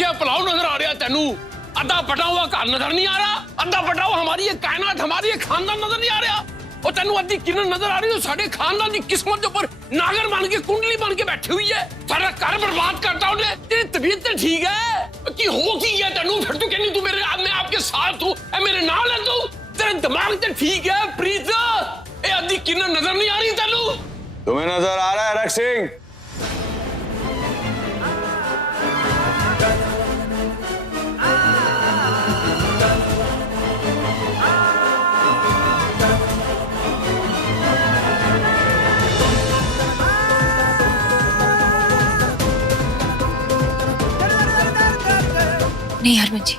क्या पुलाव नजर आ रहा तेनू? अद्धा पटा हुआ घर नजर नहीं आ रहा? अद्धा पटा हुआ हमारी ये कायनात, हमारी ये खानदान नजर नहीं आ रहा? और तेनू अद्धी किरण नजर आ रही है? साडे खानदान की किस्मत के ऊपर नागर बन के, कुंडली बन के बैठी हुई है। सारा घर बर्बाद करता उन्हें। तेरी तबीयत तो ठीक है कि हो की है तेनू? फिर तू कहनी तू मेरे, मैं आपके साथ हूं, मेरे नाल है तू? तेरा दिमाग तो ठीक है प्रीत? ये अद्धी किरण नजर नहीं आ रही तेनू? तुम्हें नजर आ रहा है रख सिंह? नहीं हरमन जी,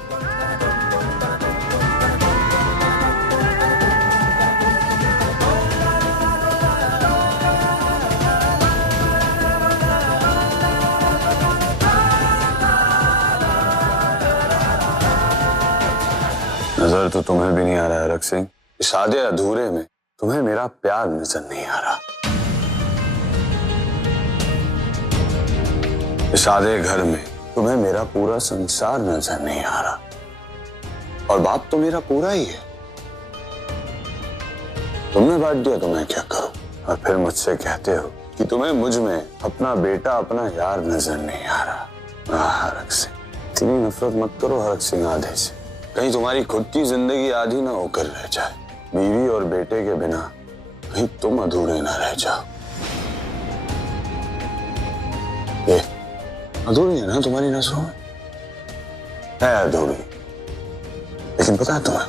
नजर तो तुम्हें भी नहीं आ रहा है रख सिंह। इस आधे अधूरे में तुम्हें मेरा प्यार नजर नहीं आ रहा। इस आधे घर में तुम्हें मेरा पूरा संसार नजर नहीं आ रहा। और बाप तो मेरा पूरा ही है। तुमने बांट दिया तो मैं क्या करूं? और फिर मुझसे कहते हो कि तुम्हें मुझ में अपना बेटा, अपना यार नजर नहीं आ रहा। हरक सिंह, इतनी नफरत मत करो हरक सिंह आधे से। कहीं तुम्हारी खुद की जिंदगी आधी ना होकर रह जाए। बीवी और बेटे के बिना कहीं तुम अधूरे ना रह जाओ। ये अधूरी है ना तुम्हारी नसों में? है अधूरी, लेकिन पता है तुम्हें,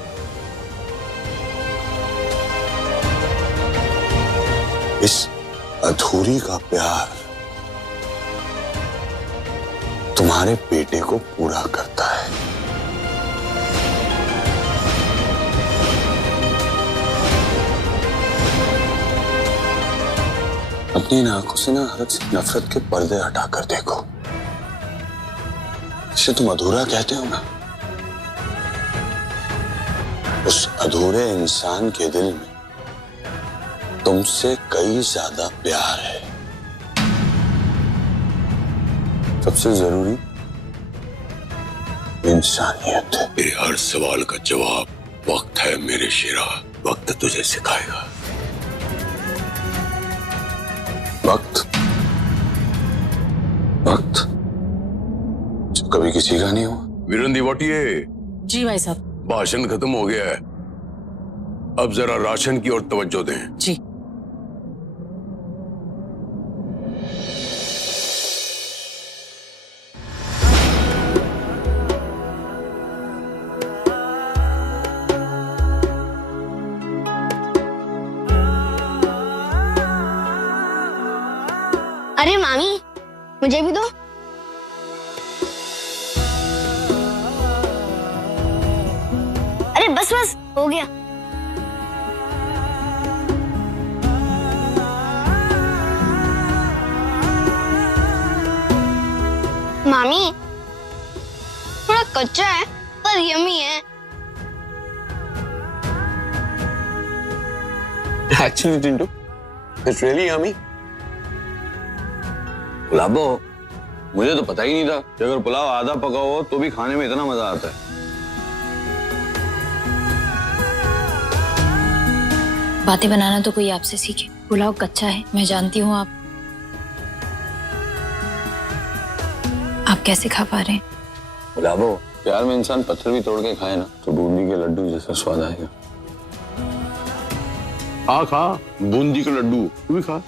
इस अधूरी का प्यार तुम्हारे बेटे को पूरा करता है। अपनी इन आंखों से ना हरक से नफरत के पर्दे हटाकर देखो। इसे तुम अधूरा कहते हो ना, उस अधूरे इंसान के दिल में तुमसे कई ज्यादा प्यार है। सबसे जरूरी इंसानियत है। मेरे हर सवाल का जवाब वक्त है मेरे शेरा, वक्त तुझे सिखाएगा। वक्त? वक्त जो कभी किसी का नहीं हुआ। वीरन दिवाटिये, जी भाई साहब। भाषण खत्म हो गया है, अब जरा राशन की ओर तवज्जो दें। जी। अरे मामी, मुझे भी दो। अरे बस बस हो गया। मामी, थोड़ा कच्चा है पर यम्मी है। Actually, Tintu, it's really yummy. गुलाबो, मुझे तो पता ही नहीं था कि अगर पुलाव आधा पका हो तो भी खाने में इतना मजा आता है। बातें बनाना तो कोई आपसे सीखे। पुलाव कच्चा है, मैं जानती हूँ। आप कैसे खा पा रहे हैं? गुलाबो, प्यार में इंसान पत्थर भी तोड़ के खाए ना तो बूंदी के लड्डू जैसा स्वाद आएगा। खा खा बूंदी के लड्डू, तू भी खा।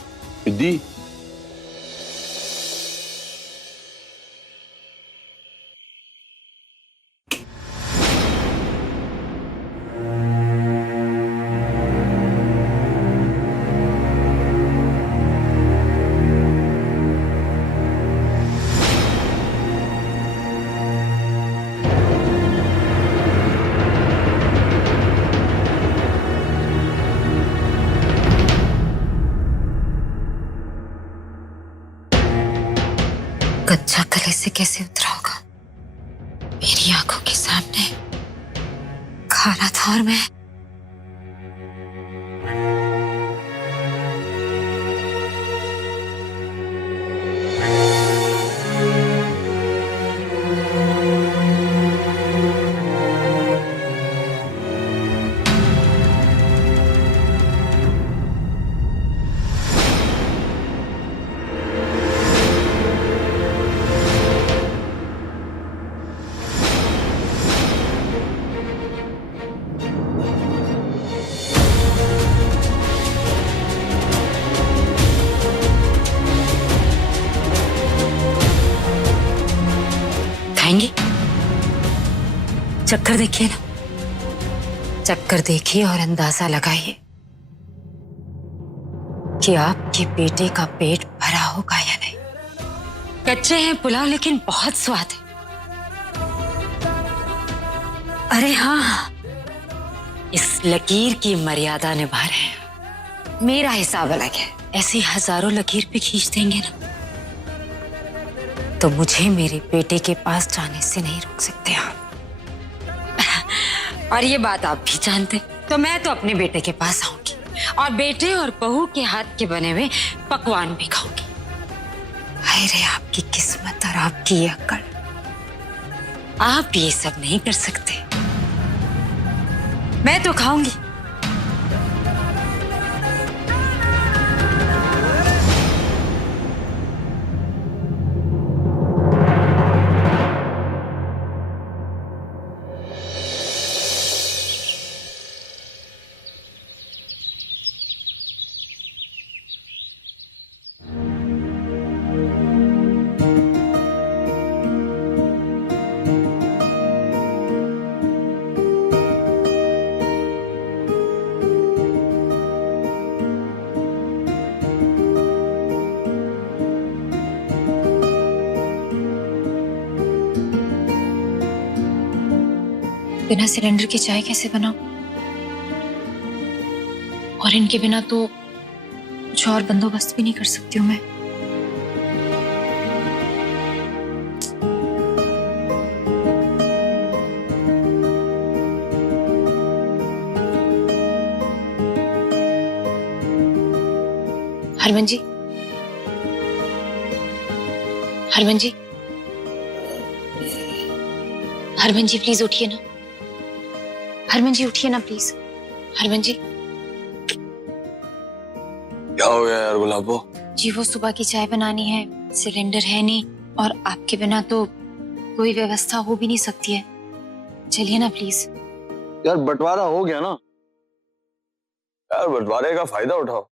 सिद्धि, कच्चा गले से कैसे उतरा होगा? मेरी आंखों के सामने खा रहा था और मैं चक्कर देखिए ना, चक्कर देखिए और अंदाजा लगाइए कि आपके बेटे का पेट भरा होगा या नहीं। कच्चे हैं पुलाव लेकिन बहुत स्वाद है। अरे हाँ, इस लकीर की मर्यादा निभा रहे हैं। मेरा हिसाब अलग है, ऐसे हजारों लकीर पे खींच देंगे ना तो मुझे मेरे बेटे के पास जाने से नहीं रोक सकते आप। और ये बात आप भी जानते, तो मैं तो अपने बेटे के पास आऊंगी और बेटे और बहू के हाथ के बने हुए पकवान भी खाऊंगी। हाय रे आपकी किस्मत और आपकी ये अक्ल, आप ये सब नहीं कर सकते। मैं तो खाऊंगी। बिना सिलेंडर की चाय कैसे बनाऊं? और इनके बिना तो कुछ और बंदोबस्त भी नहीं कर सकती हूँ मैं। हरमन जी, हरमन जी, हरमन जी प्लीज उठिए ना। हरमन जी उठिए ना प्लीज। हरमन जी। क्या हो गया यार गुलाबो? जी वो सुबह की चाय बनानी है, सिलेंडर है नहीं और आपके बिना तो कोई व्यवस्था हो भी नहीं सकती है। चलिए ना प्लीज। यार बंटवारा हो गया ना यार, बंटवारे का फायदा उठाओ।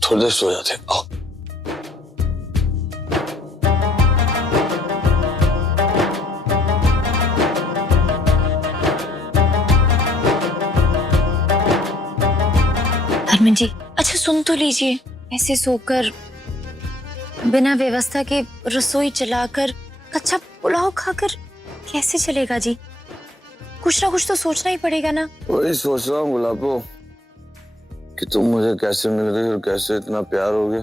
थोड़ी देर सो जाते। आओ। हरमन जी अच्छा सुन तो लीजिए, ऐसे सोकर बिना व्यवस्था के रसोई चलाकर कच्चा पुलाव खाकर कैसे चलेगा जी? कुछ ना कुछ तो सोचना ही पड़ेगा ना। वही सोच रहा हूँ गुलाबो कि तुम मुझे कैसे मिल गई और कैसे इतना प्यार हो गया।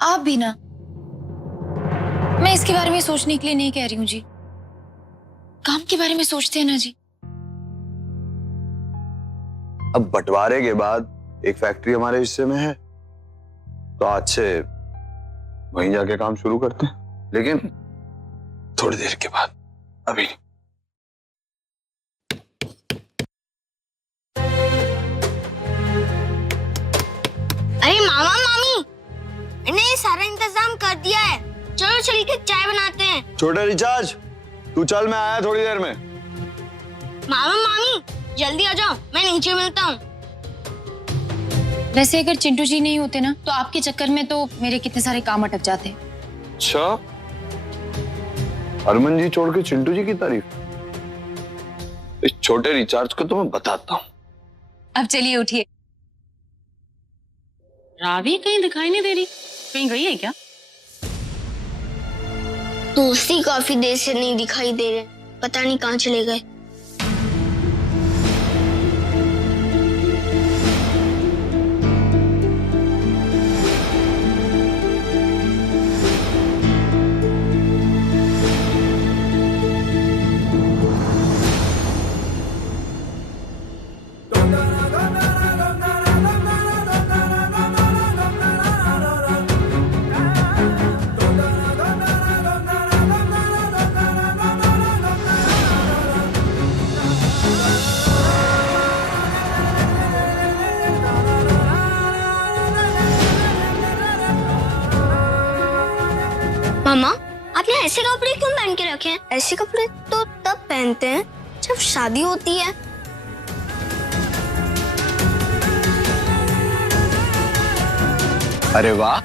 आप भी ना। मैं इसके बारे में सोचने के लिए नहीं कह रही हूँ जी, काम के बारे में सोचते हैं ना जी। अब बंटवारे के बाद एक फैक्ट्री हमारे हिस्से में है तो आज से वहीं जाके काम शुरू करते हैं, लेकिन थोड़ी देर के बाद, अभी नहीं। अरे मामा मामी, मैंने सारा इंतजाम कर दिया है, चलो चल के चाय बनाते हैं। छोटे रिचार्ज तू चल, मैं आया थोड़ी देर में। मामा मामी जल्दी आ जाओ, मैं नीचे मिलता हूँ। वैसे अगर चिंटू जी नहीं होते ना तो आपके चक्कर में तो मेरे कितने सारे काम अटक जाते। अच्छा, हरमन जी छोड़ के चिंटू जी की तारीफ? इस छोटे रिचार्ज को तो मैं बताता हूँ। अब चलिए उठिए। रावी कहीं दिखाई नहीं दे रही, कहीं गई है क्या? दोस्ती काफी देर से नहीं दिखाई दे रहे, पता नहीं कहाँ चले गए। मामा, आपने ऐसे कपड़े क्यों पहन के रखे हैं? ऐसे कपड़े तो तब पहनते हैं जब शादी होती है। अरे वाह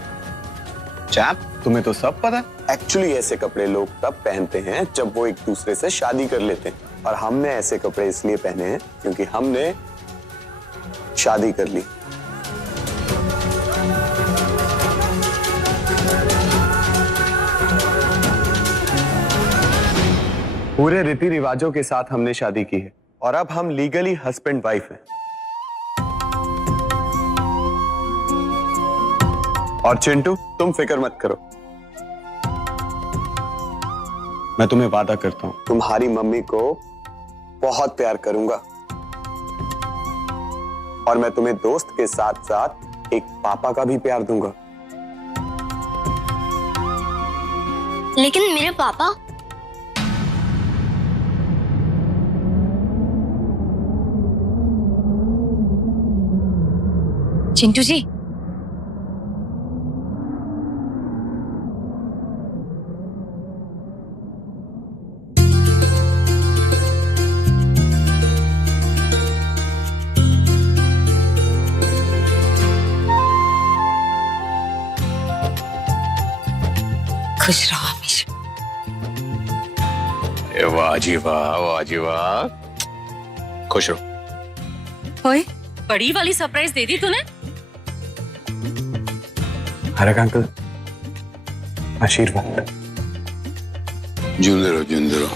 चैप, तुम्हें तो सब पता है। एक्चुअली ऐसे कपड़े लोग तब पहनते हैं जब वो एक दूसरे से शादी कर लेते हैं, और हमने ऐसे कपड़े इसलिए पहने हैं क्योंकि हमने शादी कर ली। पूरे रीति रिवाजों के साथ हमने शादी की है और अब हम लीगली हस्बैंड वाइफ हैं। और चिंटू, तुम फिक्र मत करो, मैं तुम्हें वादा करता हूं तुम्हारी मम्मी को बहुत प्यार करूंगा, और मैं तुम्हें दोस्त के साथ साथ एक पापा का भी प्यार दूंगा। लेकिन मेरे पापा, चिंटू जी, खुश रहो हमेशा। वाह जी वाह, वाह जी वाह, खुश रहो। ओए, बड़ी वाली सरप्राइज दे दी तूने। हरक अंकल, आशीर्वाद। जिंदे रहो, जिंदे रहो।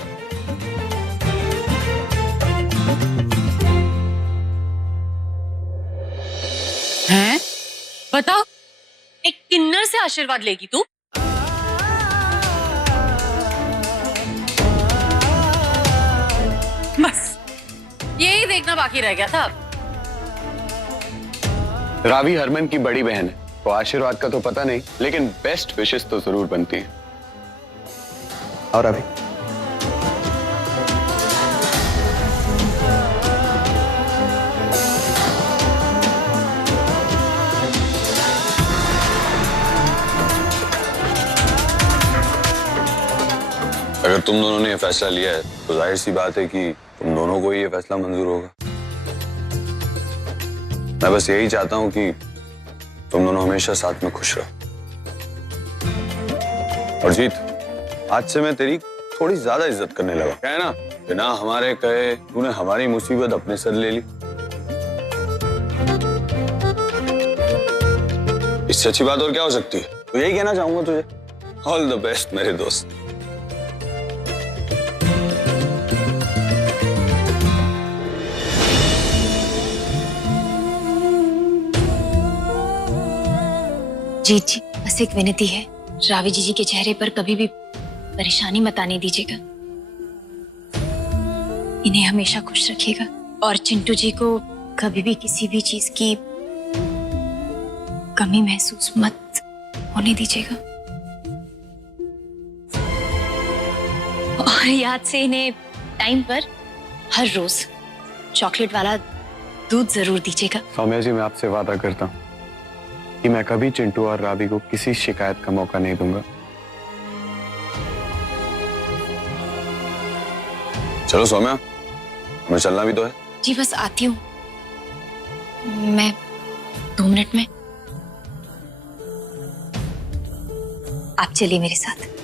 हैं? बताओ, एक किन्नर से आशीर्वाद लेगी तू? बस यही देखना बाकी रह गया था अब। रावी हरमन की बड़ी बहन है, तो आशीर्वाद का तो पता नहीं, लेकिन बेस्ट विशेस तो जरूर बनती हैं। और अभी अगर तुम दोनों ने ये फैसला लिया है तो जाहिर सी बात है कि तुम दोनों को ही ये फैसला मंजूर होगा। मैं बस यही चाहता हूं कि तुम दोनों हमेशा साथ में खुश रहो। और जीत, आज से मैं तेरी थोड़ी ज्यादा इज्जत करने लगा। क्या है ना, बिना हमारे कहे तूने हमारी मुसीबत अपने सर ले ली। इससे अच्छी बात और क्या हो सकती है। तो यही कहना चाहूंगा तुझे, ऑल द बेस्ट मेरे दोस्त। जी जी, बस एक विनती है, रावी जी के चेहरे पर कभी भी परेशानी मत आने दीजिएगा। इन्हें हमेशा खुश रखिएगा, और चिंटू जी को कभी भी किसी भी चीज की कमी महसूस मत होने दीजिएगा। और याद से इन्हें टाइम पर हर रोज चॉकलेट वाला दूध जरूर दीजिएगा। सौम्या जी, मैं आपसे वादा करता हूँ कि मैं कभी चिंटू और रावी को किसी शिकायत का मौका नहीं दूंगा। चलो सौम्या, हमें चलना भी तो है। जी बस आती हूँ मैं 2 मिनट में। आप चलिए मेरे साथ।